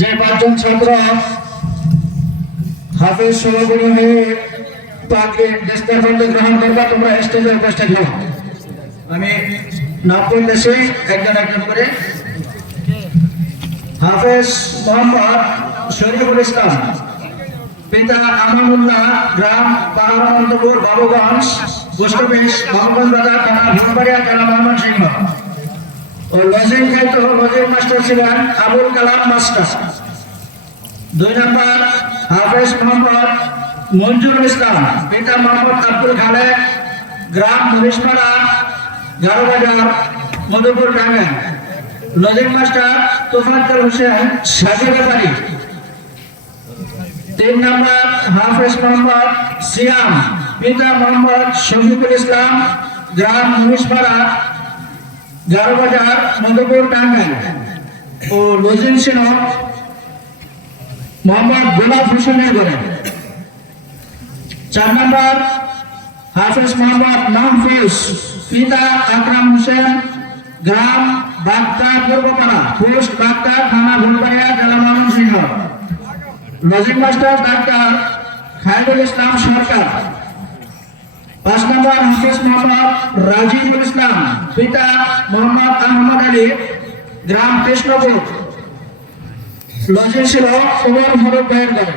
যে পাঁচজন ছাত্র হাফেজ সভাপতি হয়ে পাকে দেশবন্ধ গ্রহণ করবা তোমরা স্টেজে উপস্থিত হও। আমি নাম বলতেছি একজন একজন করে। হাফেজ মোহাম্মদ শরীফুল ইসলাম, পিতা আমানুল্লাহ, গ্রাম পাহাড়পুর, বাবুগঞ্জ, পোস্টঅফিস মোহাম্মদ বাজার, থানা ভুলবাড়িয়া, জেলা ময়মনসিংহ। ও লজিং খাইতো লজিং মাস্টার ছিলেন আবুল কালাম মাস্টার। 2 নম্বর হাফেজ মোহাম্মদ মঞ্জুরুল ইসলাম, পিতা মোহাম্মদ আব্দুল খালেক, গ্রাম Morishpara, Garobazar, Madhupur, Tangail. Lodging master Tofazzal Hossain, Sajibari. 3 number Hafez Mohammad Siam, পিতা মোহাম্মদ শফিকুল ইসলাম, গ্রাম মরিশপাড়া, গারোবাজার, মধুপুর, টাঙ্গাইল। ও লজিং ছিল মোহাম্মদ গোলাপ হোসেনের ঘরে। 4 নম্বর হাফেজ মোহাম্মদ মাহফুজ, পিতা আকরাম হোসেন, গ্রাম বাগদা পূর্বপাড়া, পোস্ট বাগদা, থানা ভুলবাড়িয়া, জেলা Mymensingh. Lodging master doctor Khairul Islam Sarkar. 5 number Hafez Mohammad Rajibul Islam, পিতা মোহাম্মদ আহমদ আলী, গ্রাম কৃষ্ণপুর। লজিং ছিল ওমর ফারুক ভাইয়ের ঘরে।